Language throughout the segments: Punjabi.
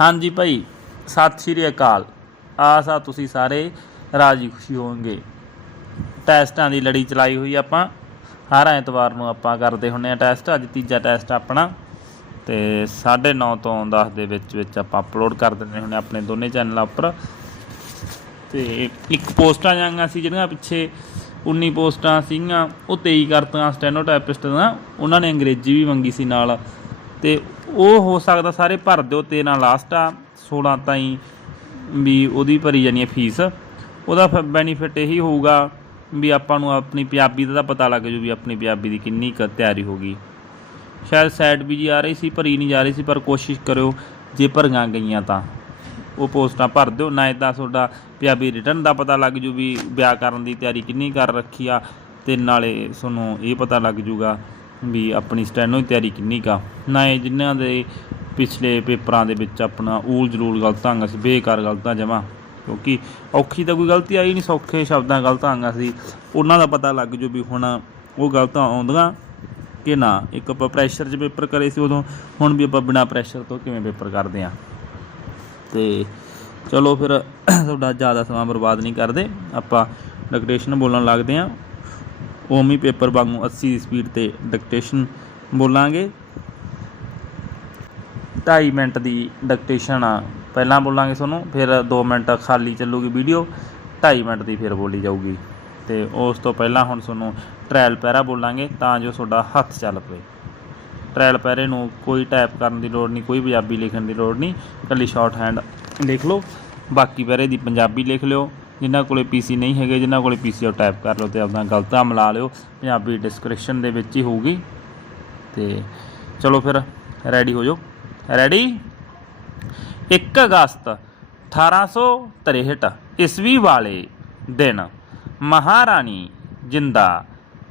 ਹਾਂਜੀ ਭਾਈ, ਸਤਿ ਸ਼੍ਰੀ ਅਕਾਲ। ਆਸ ਆ ਤੁਸੀਂ ਸਾਰੇ ਰਾਜੀ ਖੁਸ਼ੀ ਹੋਵੋਗੇ। ਟੈਸਟਾਂ ਦੀ ਲੜੀ ਚਲਾਈ ਹੋਈ ਆਪਾਂ। ਹਰ ਐਤਵਾਰ ਨੂੰ ਆਪਾਂ ਕਰਦੇ ਹੁੰਨੇ ਆ ਟੈਸਟ, ਅੱਜ ਤੀਜਾ ਟੈਸਟ ਆਪਣਾ। ਤੇ 9:30 ਤੋਂ 10 ਦੇ ਵਿੱਚ ਵਿੱਚ ਆਪਾਂ ਅਪਲੋਡ ਕਰ ਦਿੰਦੇ ਹੁੰਨੇ ਆਪਣੇ ਦੋਨੇ ਚੈਨਲਾਂ ਉੱਪਰ। ਤੇ ਇੱਕ ਪੋਸਟਾਂ ਜਾਂਗਾ ਸੀ ਜਿਹੜੀਆਂ ਪਿੱਛੇ 19 ਪੋਸਟਾਂ ਸੀਗੀਆਂ, ਉਹ 23 ਕਰਤੀਆਂ ਸਟੈਨੋਟਾਈਪਿਸਟ ਦਾ ਉਹਨਾਂ ਨੇ ਅੰਗਰੇਜ਼ੀ ਵੀ ਮੰਗੀ ਸੀ ਨਾਲ। ਤੇ ਉਹ ਹੋ ਸਕਦਾ ਸਾਰੇ ਭਰ ਦਿਓ 13 ਲਾਸਟ ਆ 16 ਤਾਈਂ ਵੀ ਉਹਦੀ ਭਰੀ ਜਾਣੀ ਹੈ ਫੀਸ ਉਹਦਾ ਬੈਨੀਫਿਟ ਇਹੀ ਹੋਊਗਾ ਵੀ ਆਪਾਂ ਨੂੰ ਆਪਣੀ ਪੰਜਾਬੀ ਦਾ ਤਾਂ ਪਤਾ ਲੱਗ ਜੂ ਵੀ ਆਪਣੀ ਪੰਜਾਬੀ ਦੀ ਕਿੰਨੀ ਕੁ ਤਿਆਰੀ ਹੋ ਗਈ। ਸ਼ਾਇਦ ਸਾਈਡ ਵੀ ਜੀ ਆ ਰਹੀ ਸੀ, ਭਰੀ ਨਹੀਂ ਜਾ ਰਹੀ ਸੀ, ਪਰ ਕੋਸ਼ਿਸ਼ ਕਰਿਓ ਜੇ ਭਰੀਆਂ ਗਈਆਂ ਤਾਂ। ਉਹ ਪੋਸਟਾਂ ਭਰ ਦਿਓ, ਨਾ ਤਾਂ ਤੁਹਾਡਾ ਪੰਜਾਬੀ ਰਿਟਰਨ ਦਾ ਪਤਾ ਲੱਗ ਜੂ ਵੀ ਵਿਆਕਰਨ ਦੀ ਤਿਆਰੀ ਕਿੰਨੀ ਕਰ ਰੱਖੀ ਆ ਤੇ ਨਾਲੇ ਤੁਹਾਨੂੰ ਇਹ ਪਤਾ ਲੱਗ ਜੂਗਾ ਵੀ ਆਪਣੀ ਸਟੈਨੋ ਦੀ ਤਿਆਰੀ ਕਿੰਨੀ ਕਾ ਨਾ ਇਹ ਜਿਨ੍ਹਾਂ ਦੇ ਪਿਛਲੇ ਪੇਪਰਾਂ ਦੇ ਵਿੱਚ ਆਪਣਾ ਊਲ ਜਲੂਲ ਗਲਤਾਂ ਆਂਗਾ ਸੀ ਬੇਕਾਰ ਗਲਤਾਂ ਜਮਾ, ਕਿਉਂਕਿ ਔਖੀ ਤਾਂ ਕੋਈ ਗਲਤੀ ਆਈ ਨਹੀਂ ਸੌਖੇ ਸ਼ਬਦਾਂ ਗਲਤਾਂ ਆਂਗਾ ਸੀ ਉਹਨਾਂ ਦਾ ਪਤਾ ਲੱਗ ਜੂ ਵੀ ਹੁਣ ਉਹ ਗਲਤਾਂ ਆਉਂਦੀਆਂ ਕਿ ਨਾ। ਇੱਕ ਆਪਾਂ ਪ੍ਰੈਸ਼ਰ 'ਚ ਪੇਪਰ ਕਰੇ ਸੀ ਉਦੋਂ, ਹੁਣ ਵੀ ਆਪਾਂ ਬਿਨਾ ਪ੍ਰੈਸ਼ਰ ਤੋਂ ਕਿਵੇਂ ਪੇਪਰ ਕਰਦੇ ਆ। ਤੇ ਚਲੋ ਫਿਰ ਤੁਹਾਡਾ ਜ਼ਿਆਦਾ ਸਮਾਂ ਬਰਬਾਦ ਨਹੀਂ ਕਰਦੇ। ਆਪਾਂ ਡਿਕਟੇਸ਼ਨ ਬੋਲਣ ਲੱਗਦੇ ਆ। ਉਵੇਂ ਹੀ ਪੇਪਰ ਵਾਂਗੂ 80 ਦੀ ਸਪੀਡ ਤੇ ਡਿਕਟੇਸ਼ਨ ਬੋਲਾਂਗੇ। 2.5 ਮਿੰਟ ਦੀ ਡਿਕਟੇਸ਼ਨ ਪਹਿਲਾਂ ਬੋਲਾਂਗੇ ਤੁਹਾਨੂੰ, ਫਿਰ 2 ਮਿੰਟ ਖਾਲੀ ਚੱਲੂਗੀ ਵੀਡੀਓ 2.5 ਮਿੰਟ ਦੀ ਫਿਰ ਬੋਲੀ ਜਾਊਗੀ। ਤੇ ਉਸ ਤੋਂ ਪਹਿਲਾਂ ਹੁਣ ਤੁਹਾਨੂੰ ਟ੍ਰਾਇਲ ਪੈਰਾ ਬੋਲਾਂਗੇ, ਤਾਂ ਜੋ ਤੁਹਾਡਾ ਹੱਥ ਚੱਲ ਪਵੇ। ਟ੍ਰਾਇਲ ਪੈਰੇ ਨੂੰ ਕੋਈ ਟਾਈਪ ਕਰਨ ਦੀ ਲੋੜ ਨਹੀਂ, ਕੋਈ ਪੰਜਾਬੀ ਲਿਖਣ ਦੀ ਲੋੜ ਨਹੀਂ। ਇਕੱਲੀ ਸ਼ਾਰਟ ਹੈਂਡ ਲਿਖ ਲਓ। ਬਾਕੀ ਪੈਰੇ ਦੀ ਪੰਜਾਬੀ ਲਿਖ ਲਿਓ। ਜਿਨ੍ਹਾਂ ਕੋਲੇ ਪੀਸੀ ਨਹੀਂ ਹੈਗੇ, ਜਿਨ੍ਹਾਂ ਕੋਲੇ ਪੀਸੀ ਉਹ ਟਾਈਪ ਕਰ ਲਓ ਤੇ ਆਪਣਾ ਗਲਤਾਂ ਮਿਲਾ ਲਿਓ। ਪੰਜਾਬੀ ਡਿਸਕ੍ਰਿਪਸ਼ਨ ਦੇ ਵਿੱਚ ਹੀ ਹੋਊਗੀ। ਤੇ ਚਲੋ ਫਿਰ ਰੈਡੀ ਹੋ ਜਾਓ। ਰੈਡੀ 1 ਅਗਸਤ 1863 ਈਸਵੀ ਵਾਲੇ ਦਿਨ ਮਹਾਰਾਣੀ ਜਿੰਦਾ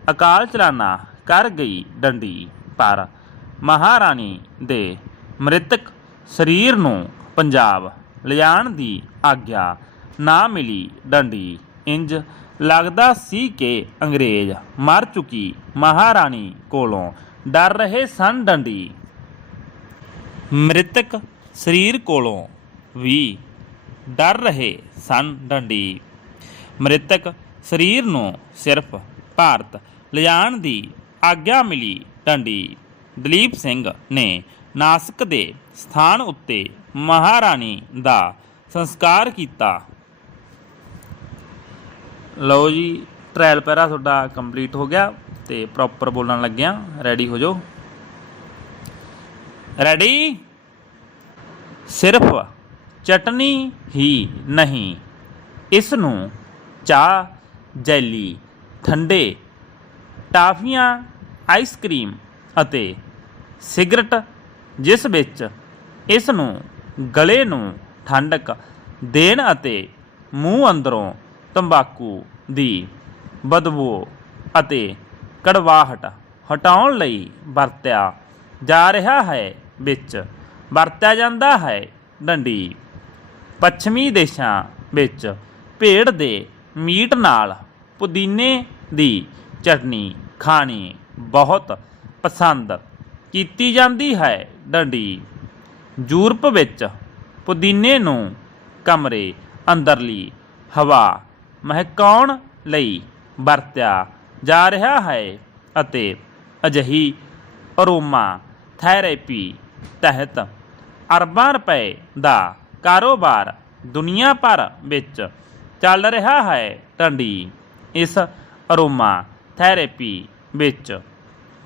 ਅਕਾਲ ਚਲਾਣਾ ਕਰ ਗਈ ਡੰਡੀ ਪਰ। ਮਹਾਰਾਣੀ ਦੇ ਮ੍ਰਿਤਕ ਸਰੀਰ ਨੂੰ ਪੰਜਾਬ ਲਿਜਾਣ ਦੀ ਆਗਿਆ ਨਾ ਮਿਲੀ ਡੰਡੀ। ਇੰਜ ਲੱਗਦਾ ਸੀ ਕਿ ਅੰਗਰੇਜ਼ ਮਰ ਚੁੱਕੀ ਮਹਾਰਾਣੀ ਕੋਲੋਂ ਡਰ ਰਹੇ ਸਨ ਡੰਡੀ। ਮ੍ਰਿਤਕ ਸਰੀਰ ਕੋਲੋਂ ਵੀ ਡਰ ਰਹੇ ਸਨ ਡੰਡੀ। ਮ੍ਰਿਤਕ ਸਰੀਰ ਨੂੰ ਸਿਰਫ ਭਾਰਤ ਲਿਜਾਣ ਦੀ ਆਗਿਆ ਮਿਲੀ ਡੰਡੀ। ਦਲੀਪ ਸਿੰਘ ਨੇ ਨਾਸਕ ਦੇ ਸਥਾਨ ਉੱਤੇ ਮਹਾਰਾਣੀ ਦਾ ਸੰਸਕਾਰ ਕੀਤਾ। ਲਓ ਜੀ ਟ੍ਰਾਇਲ ਪੈਰਾ ਤੁਹਾਡਾ ਕੰਪਲੀਟ ਹੋ ਗਿਆ ਤੇ ਪ੍ਰੋਪਰ ਬੋਲਣ ਲੱਗਿਆ ਰੈਡੀ ਹੋ ਜਾਓ। ਰੈਡੀ ਸਿਰਫ ਚਟਨੀ ਹੀ ਨਹੀਂ ਇਸ ਨੂੰ ਚਾਹ, ਜੈਲੀ, ਠੰਡੇ, ਟਾਫੀਆਂ ਆਈਸਕ੍ਰੀਮ ਅਤੇ ਸਿਗਰਟ, ਜਿਸ ਵਿੱਚ ਇਸ ਨੂੰ ਗਲੇ ਨੂੰ ਠੰਡਕ ਦੇਣ ਅਤੇ ਮੂੰਹ ਅੰਦਰੋਂ ਤੰਬਾਕੂ ਦੀ ਬਦਬੂ ਅਤੇ ਕੜਵਾਹਟ ਹਟਾਉਣ ਲਈ ਵਰਤਿਆ ਜਾ ਰਿਹਾ ਹੈ, ਵਿੱਚ ਵਰਤਿਆ ਜਾਂਦਾ ਹੈ ਡੰਡੀ। ਪੱਛਮੀ ਦੇਸ਼ਾਂ ਵਿੱਚ ਭੇੜ ਦੇ ਮੀਟ ਨਾਲ ਪੁਦੀਨੇ ਦੀ ਚਟਨੀ ਖਾਣੀ ਬਹੁਤ ਪਸੰਦ ਕੀਤੀ ਜਾਂਦੀ ਹੈ ਡੰਡੀ। ਯੂਰਪ ਵਿੱਚ ਪੁਦੀਨੇ ਨੂੰ ਕਮਰੇ ਅੰਦਰਲੀ ਹਵਾ ਮਹਿਕਾਉਣ ਲਈ ਵਰਤਿਆ ਜਾ ਰਿਹਾ ਹੈ ਅਤੇ ਅਜਿਹੀ ਅਰੋਮਾ ਥੈਰੇਪੀ ਤਹਿਤ ਅਰਬਾਂ ਰੁਪਏ ਦਾ ਕਾਰੋਬਾਰ ਦੁਨੀਆ ਭਰ ਵਿੱਚ ਚੱਲ ਰਿਹਾ ਹੈ ਟੰਡੀ। ਇਸ ਅਰੋਮਾ ਥੈਰੇਪੀ ਵਿੱਚ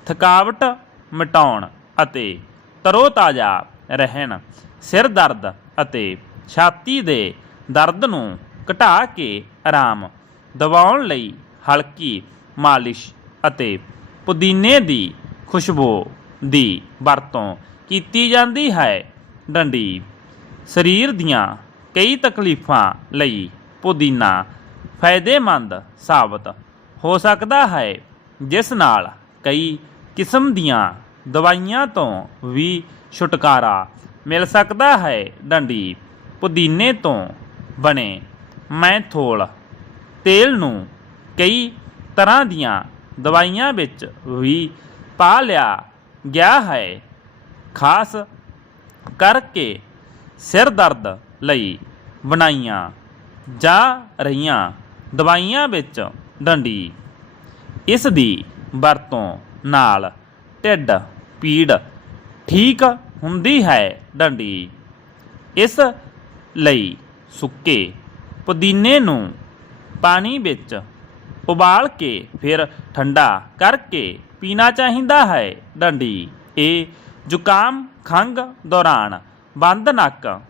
ਥਕਾਵਟ ਮਿਟਾਉਣ ਅਤੇ ਤਰੋਤਾਜ਼ਾ ਰਹਿਣ, ਸਿਰ ਦਰਦ ਅਤੇ ਛਾਤੀ ਦੇ ਦਰਦ ਨੂੰ ਘਟਾ ਕੇ ਆਰਾਮ ਦਿਵਾਉਣ ਲਈ ਹਲਕੀ ਮਾਲਿਸ਼ ਅਤੇ ਪੁਦੀਨੇ ਦੀ ਖੁਸ਼ਬੂ ਦੀ ਵਰਤੋਂ ਕੀਤੀ ਜਾਂਦੀ ਹੈ। ਡੰਡੀ, ਸਰੀਰ ਦੀਆਂ ਕਈ ਤਕਲੀਫਾਂ ਲਈ ਪੁਦੀਨਾ ਫਾਇਦੇਮੰਦ ਸਾਬਤ ਹੋ ਸਕਦਾ ਹੈ, ਜਿਸ ਨਾਲ ਕਈ ਕਿਸਮ ਦੀਆਂ ਦਵਾਈਆਂ ਤੋਂ ਵੀ ਛੁਟਕਾਰਾ ਮਿਲ ਸਕਦਾ ਹੈ। ਡੰਡੀ, ਪੁਦੀਨੇ ਤੋਂ ਬਣੇ ਮੈਂਥੋਲ ਤੇਲ ਨੂੰ ਕਈ ਤਰ੍ਹਾਂ ਦੀਆਂ ਦਵਾਈਆਂ ਵਿੱਚ ਵੀ ਪਾ ਲਿਆ ਗਿਆ ਹੈ। ਖਾਸ ਕਰਕੇ ਸਿਰ ਦਰਦ ਲਈ ਬਣਾਈਆਂ ਜਾ ਰਹੀਆਂ ਦਵਾਈਆਂ ਵਿੱਚ ਡੰਡੀ। ਇਸ ਦੀ ਵਰਤੋਂ ਨਾਲ ਢਿੱਡ, ਪੀੜ ਠੀਕ ਹੁੰਦੀ ਹੈ ਡੰਡੀ। ਇਸ ਲਈ ਸੁੱਕੇ ਪੁਦੀਨੇ ਨੂੰ ਪਾਣੀ ਵਿੱਚ ਉਬਾਲ ਕੇ ਫਿਰ ਠੰਡਾ ਕਰਕੇ ਪੀਣਾ ਚਾਹੀਦਾ ਹੈ। ਡੰਡੀ। ਇਹ ਜ਼ੁਕਾਮ ਖੰਘ ਦੌਰਾਨ ਬੰਦ ਨੱਕ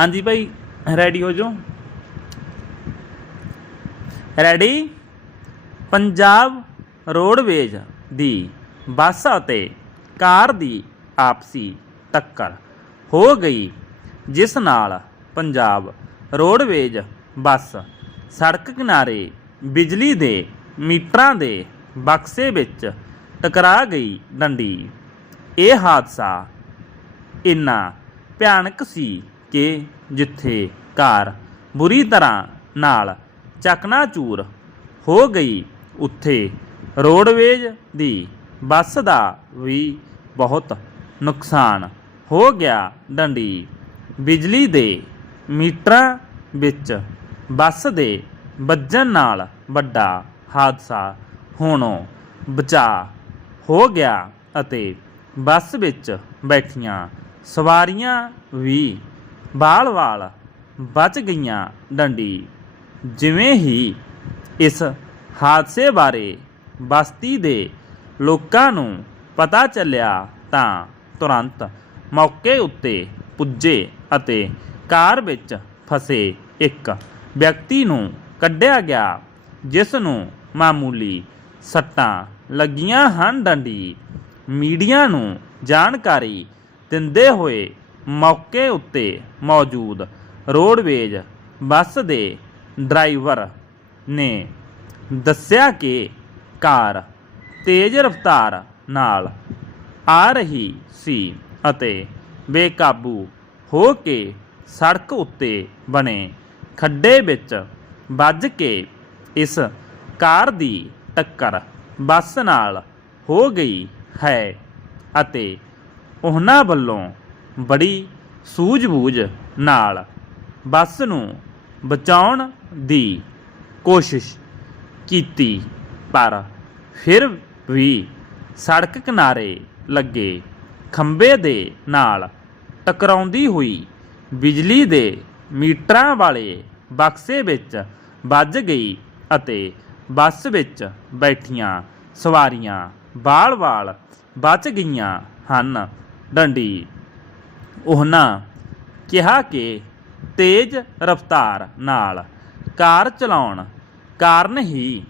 ਹਾਂਜੀ ਭਾਈ ਰੈਡੀ ਹੋ ਜਾਓ। ਰੈਡੀ ਪੰਜਾਬ ਰੋਡਵੇਜ ਦੀ ਬੱਸ ਅਤੇ ਕਾਰ ਦੀ ਆਪਸੀ ਟੱਕਰ ਹੋ ਗਈ, ਜਿਸ ਨਾਲ ਪੰਜਾਬ ਰੋਡਵੇਜ ਬੱਸ ਸੜਕ ਕਿਨਾਰੇ ਬਿਜਲੀ ਦੇ ਮੀਟਰਾਂ ਦੇ ਬਕਸੇ ਵਿੱਚ ਟਕਰਾ ਗਈ ਡੰਡੀ। ਇਹ ਹਾਦਸਾ ਇੰਨਾ ਭਿਆਨਕ ਸੀ ਕਿ ਜਿੱਥੇ ਘਰ ਬੁਰੀ ਤਰ੍ਹਾਂ ਨਾਲ ਚਕਨਾਚੂਰ ਹੋ ਗਈ, ਉੱਥੇ ਰੋਡਵੇਜ ਦੀ ਬੱਸ ਦਾ ਵੀ ਬਹੁਤ ਨੁਕਸਾਨ ਹੋ ਗਿਆ ਡੰਡੀ। ਬਿਜਲੀ ਦੇ ਮੀਟਰਾਂ ਵਿੱਚ ਬੱਸ ਦੇ ਵੱਜਣ ਨਾਲ ਵੱਡਾ ਹਾਦਸਾ ਹੋਣੋਂ ਬਚਾ ਹੋ ਗਿਆ ਅਤੇ ਬੱਸ ਵਿੱਚ ਬੈਠੀਆਂ ਸਵਾਰੀਆਂ ਵੀ ਬਾਲ-ਬਾਲ ਬਚ ਗਈਆਂ ਡੰਡੀ। ਜਿਵੇਂ ਹੀ ਇਸ ਹਾਦਸੇ ਬਾਰੇ ਬਸਤੀ ਦੇ ਲੋਕਾਂ ਨੂੰ ਪਤਾ ਚੱਲਿਆ ਤਾਂ ਤੁਰੰਤ ਮੌਕੇ ਉੱਤੇ ਪੁੱਜੇ ਅਤੇ ਕਾਰ ਵਿੱਚ ਫਸੇ ਇੱਕ ਵਿਅਕਤੀ ਨੂੰ ਕੱਢਿਆ ਗਿਆ, ਜਿਸ ਨੂੰ ਮਾਮੂਲੀ ਸੱਟਾਂ ਲੱਗੀਆਂ ਹਨ। ਡੰਡੀ ਮੀਡੀਆ ਨੂੰ ਜਾਣਕਾਰੀ ਦਿੰਦੇ ਹੋਏ ਮੌਕੇ ਉੱਤੇ ਮੌਜੂਦ ਰੋਡਵੇਜ ਬੱਸ ਦੇ ਡਰਾਈਵਰ ਨੇ ਦੱਸਿਆ ਕਿ ਕਾਰ ਤੇਜ਼ ਰਫ਼ਤਾਰ ਨਾਲ ਆ ਰਹੀ ਸੀ ਅਤੇ ਬੇਕਾਬੂ ਹੋ ਕੇ ਸੜਕ ਉੱਤੇ ਬਣੇ ਖੱਡੇ ਵਿੱਚ ਵੱਜ ਕੇ ਇਸ ਕਾਰ ਦੀ ਟੱਕਰ ਬੱਸ ਨਾਲ ਹੋ ਗਈ ਹੈ ਅਤੇ ਉਹਨਾਂ ਵੱਲੋਂ ਬੜੀ ਸੂਝ-ਬੂਝ ਨਾਲ ਬੱਸ ਨੂੰ ਬਚਾਉਣ ਦੀ ਕੋਸ਼ਿਸ਼ ਕੀਤੀ, ਪਰ ਫਿਰ ਵੀ ਸੜਕ ਕਿਨਾਰੇ ਲੱਗੇ ਖੰਭੇ ਦੇ ਨਾਲ ਟਕਰਾਉਂਦੀ ਹੋਈ ਬਿਜਲੀ ਦੇ ਮੀਟਰਾਂ ਵਾਲੇ ਬਕਸੇ ਵਿੱਚ ਵੱਜ ਗਈ ਅਤੇ ਬੱਸ ਵਿੱਚ ਬੈਠੀਆਂ ਸਵਾਰੀਆਂ ਬਾਲ-ਬਾਲ ਬਚ ਗਈਆਂ ਹਨ। ਡੰਡੀ ਉਹਨਾਂ ਕਿਹਾ ਕਿ ਤੇਜ਼ ਰਫ਼ਤਾਰ ਨਾਲ ਕਾਰ ਚਲਾਉਣ ਕਾਰਨ ਹੀ